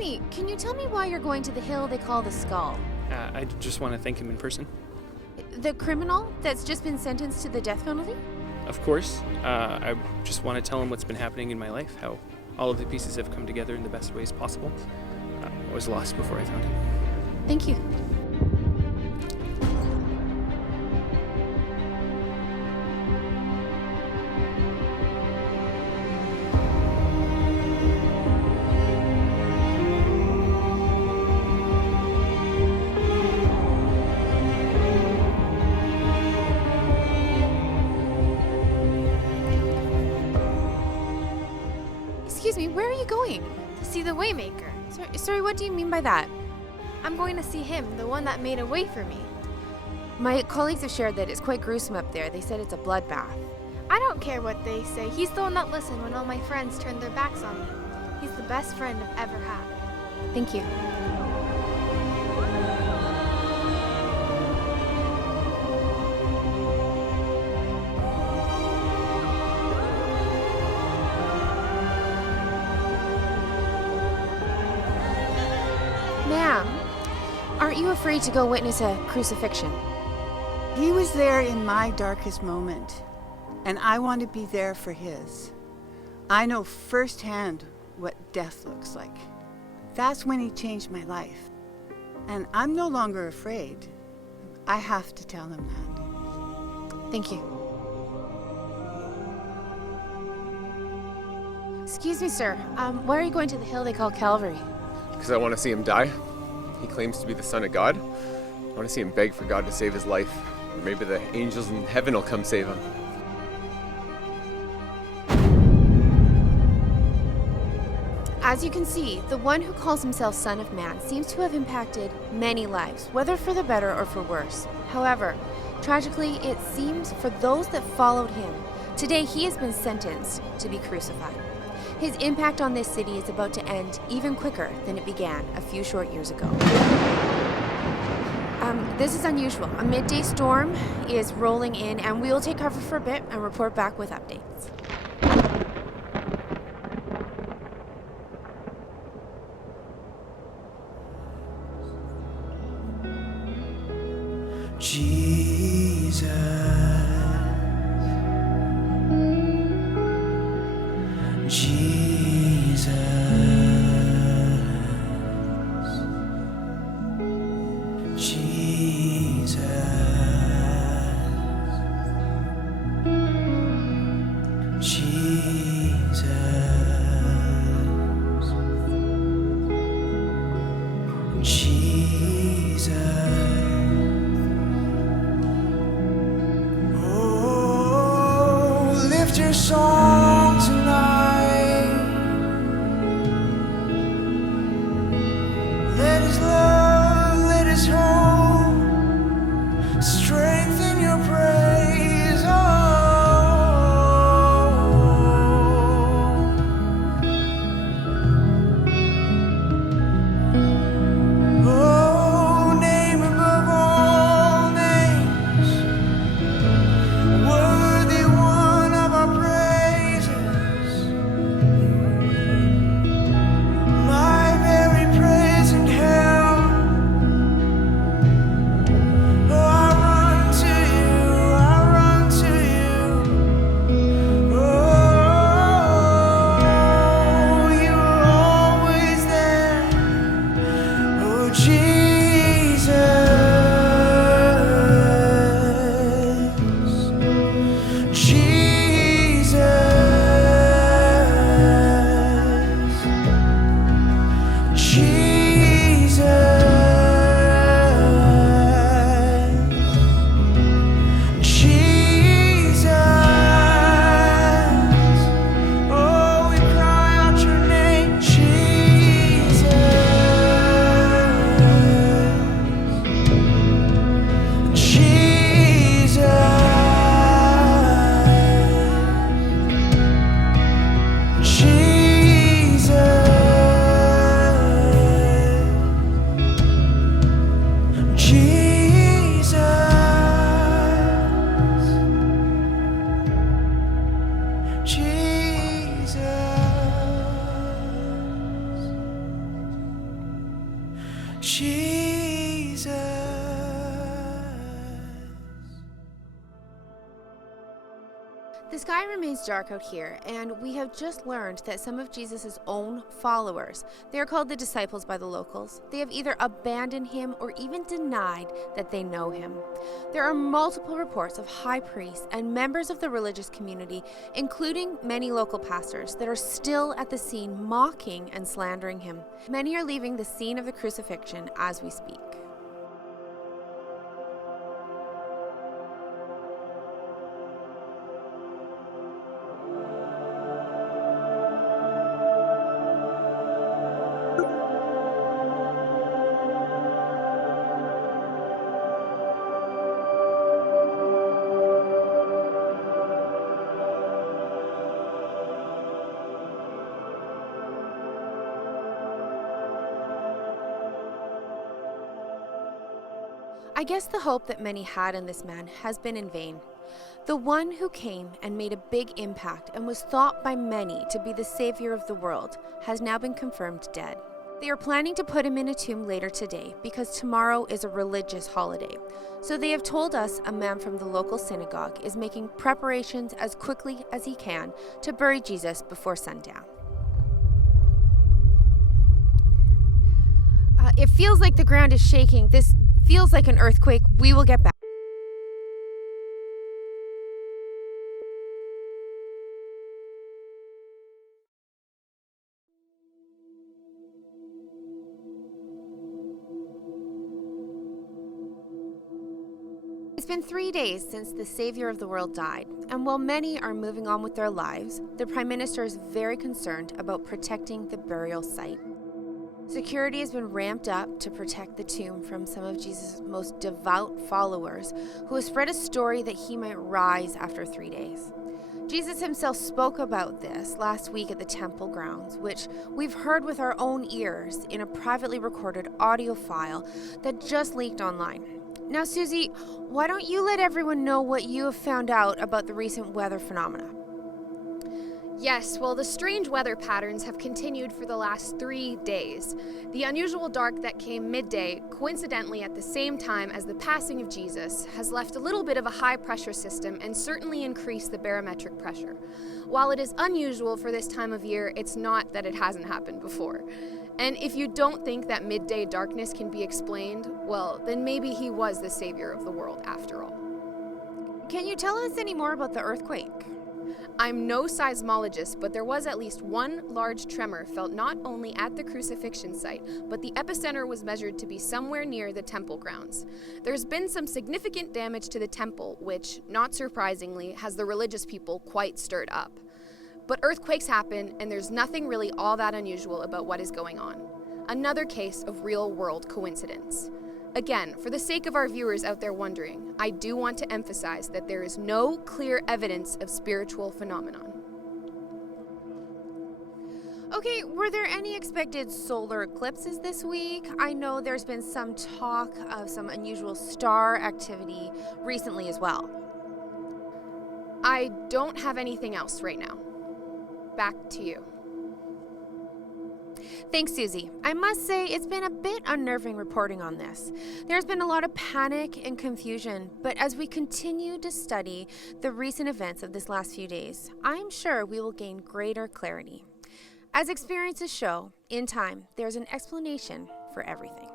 me, can you tell me why you're going to the hill they call the Skull? I just want to thank him in person. The criminal that's just been sentenced to the death penalty? Of course. I just want to tell him what's been happening in my life, how all of the pieces have come together in the best ways possible. I was lost before I found him. Thank you. Excuse me, where are you going? To see the Waymaker. Sorry, what do you mean by that? I'm going to see him, the one that made a way for me. My colleagues have shared that it's quite gruesome up there. They said it's a bloodbath. I don't care what they say. He's the one that listened when all my friends turned their backs on me. He's the best friend I've ever had. Thank you. Ma'am, aren't you afraid to go witness a crucifixion? He was there in my darkest moment, and I want to be there for his. I know firsthand what death looks like. That's when he changed my life. And I'm no longer afraid. I have to tell him that. Thank you. Excuse me, sir. Why are you going to the hill they call Calvary? Because I want to see him die. He claims to be the Son of God. I want to see him beg for God to save his life. Or maybe the angels in heaven will come save him. As you can see, the one who calls himself Son of Man seems to have impacted many lives, whether for the better or for worse. However, tragically, it seems for those that followed him, today he has been sentenced to be crucified. His impact on this city is about to end even quicker than it began a few short years ago. This is unusual. A midday storm is rolling in, and we will take cover for a bit and report back with updates. Jesus, Jesus, Jesus, Jesus, Jesus. Lift your song tonight. Let his love, let his hope strengthen your praise. Oh, name above all names, worthy one of our praise. The sky remains dark out here, and we have just learned that some of Jesus' own followers, they are called the disciples by the locals, they have either abandoned him or even denied that they know him. There are multiple reports of high priests and members of the religious community, including many local pastors, that are still at the scene mocking and slandering him. Many are leaving the scene of the crucifixion as we speak. I guess the hope that many had in this man has been in vain. The one who came and made a big impact and was thought by many to be the savior of the world has now been confirmed dead. They are planning to put him in a tomb later today because tomorrow is a religious holiday. So they have told us a man from the local synagogue is making preparations as quickly as he can to bury Jesus before sundown. It feels like the ground is shaking. This feels like an earthquake. We will get back. It's been 3 days since the Savior of the world died, and while many are moving on with their lives, the Prime Minister is very concerned about protecting the burial site. Security has been ramped up to protect the tomb from some of Jesus' most devout followers who have spread a story that he might rise after 3 days. Jesus himself spoke about this last week at the temple grounds, which we've heard with our own ears in a privately recorded audio file that just leaked online. Now, Susie, why don't you let everyone know what you have found out about the recent weather phenomena? Yes, well, the strange weather patterns have continued for the last 3 days. The unusual dark that came midday, coincidentally at the same time as the passing of Jesus, has left a little bit of a high pressure system and certainly increased the barometric pressure. While it is unusual for this time of year, it's not that it hasn't happened before. And if you don't think that midday darkness can be explained, well, then maybe he was the savior of the world after all. Can you tell us any more about the earthquake? I'm no seismologist, but there was at least one large tremor felt not only at the crucifixion site, but the epicenter was measured to be somewhere near the temple grounds. There's been some significant damage to the temple, which, not surprisingly, has the religious people quite stirred up. But earthquakes happen, and there's nothing really all that unusual about what is going on. Another case of real-world coincidence. Again, for the sake of our viewers out there wondering, I do want to emphasize that there is no clear evidence of spiritual phenomenon. Okay, were there any expected solar eclipses this week? I know there's been some talk of some unusual star activity recently as well. I don't have anything else right now. Back to you. Thanks, Susie. I must say it's been a bit unnerving reporting on this. There's been a lot of panic and confusion, but as we continue to study the recent events of this last few days, I'm sure we will gain greater clarity. As experiences show, in time, there's an explanation for everything.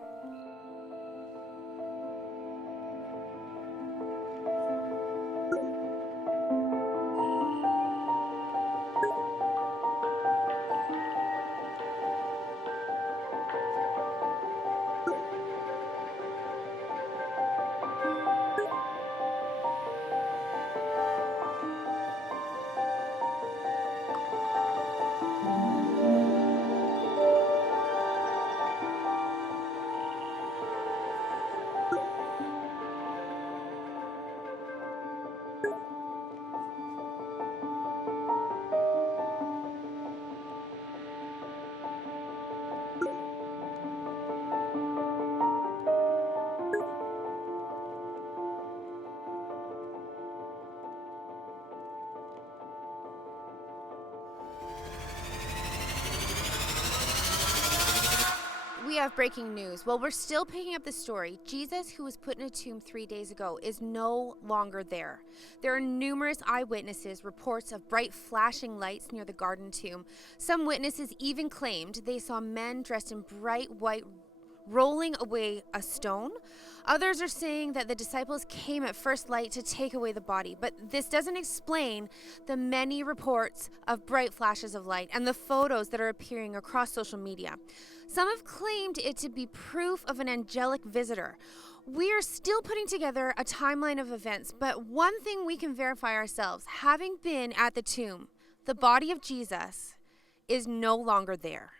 of breaking news. While we're still picking up the story, Jesus, who was put in a tomb 3 days ago, is no longer there. There are numerous eyewitnesses, reports of bright flashing lights near the garden tomb. Some witnesses even claimed they saw men dressed in bright white rolling away a stone. Others are saying that the disciples came at first light to take away the body, but this doesn't explain the many reports of bright flashes of light and the photos that are appearing across social media. Some have claimed it to be proof of an angelic visitor. We are still putting together a timeline of events, but one thing we can verify ourselves, having been at the tomb, the body of Jesus is no longer there.